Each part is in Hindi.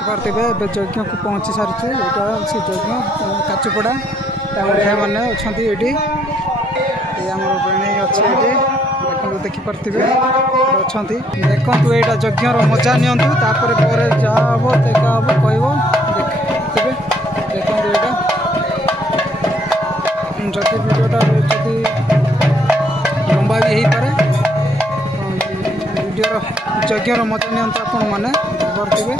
पार्थिवे यज्ञ को पहुँची सारी यहाँ से यज्ञ काचुपड़ा भाई मैंने अच्छा ये आम बे अच्छे ये देखिपे अच्छा देखु यहाँ यज्ञर मजा निपर पर जहाँ हम देखा हम कह देखते यहाँ जदि वीडियोटा जदि लंबा भी हो पारे वीडियोर यज्ञर मजा नियंतु आपण मैंने देखिपे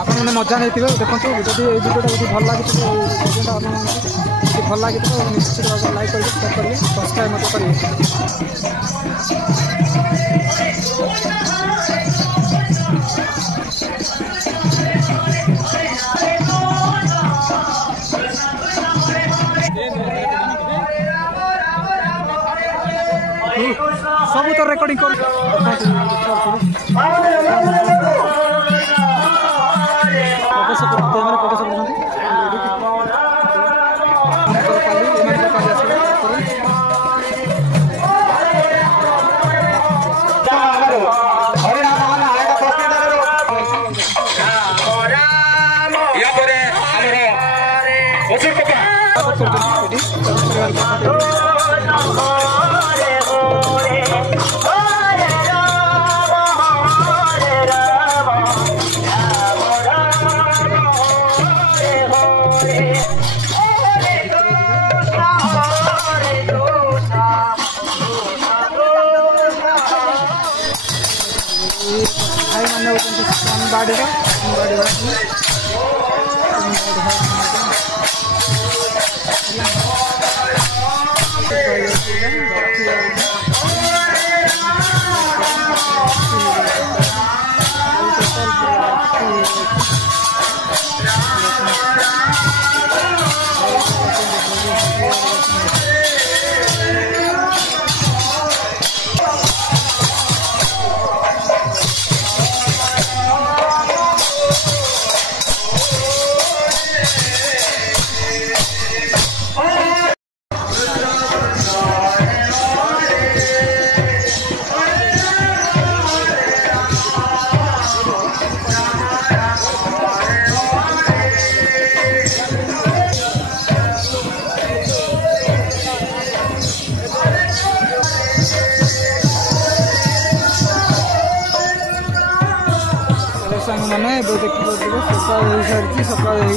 आपने मजा नहीं देखो जब ये वीडियोटा जो भल लगी भल लगी निश्चित भाव लाइक करेंगे शेयर करेंगे सब्सक्राइब मत करेंगे सब तो रेकर्डिंग कर भाई मैंने बाड़ी मैंने देखिए सकाल हो सारी सकाल हो